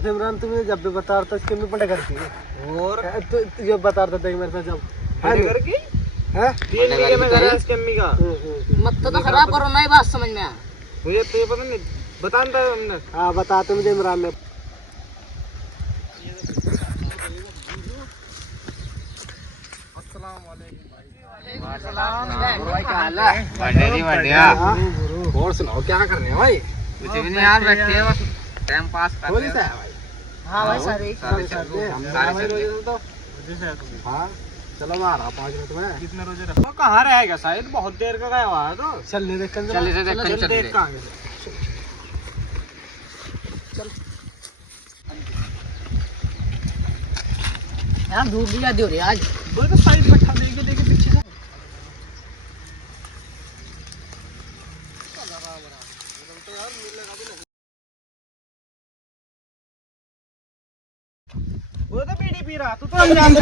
सिमरन तुम्हें जब भी बता रहा था इसके में पढ़ा करती है और तो ये बता रहा था मेरे साथ जब पढ़ा करके है 3 बीघे में घर है इसके अम्मी का मत तो खराब करो ना, ये बात समझ में आ मुझे तो ये पता नहीं बताता है हमने। हाँ बताते मुझे इमरान ने। बढ़िया। और सुनाओ क्या कर रहे हैं भाई? कुछ भी नहीं यार, बैठे हैं बस टाइम पास कर रहे हैं। हाँ भाई सारे हाँ चलो मैं आ रहा 5 मिनट में। कितने रोजे रखो? कहाँ रहेगा शायद बहुत देर का गया हुआ है तो चलने देख देख का यार दूध लिया दियो रे आज। बोल तो साइड बैठा देखे देखे पीछे से वो तो बीड़ी पी रहा तू तो रमजान से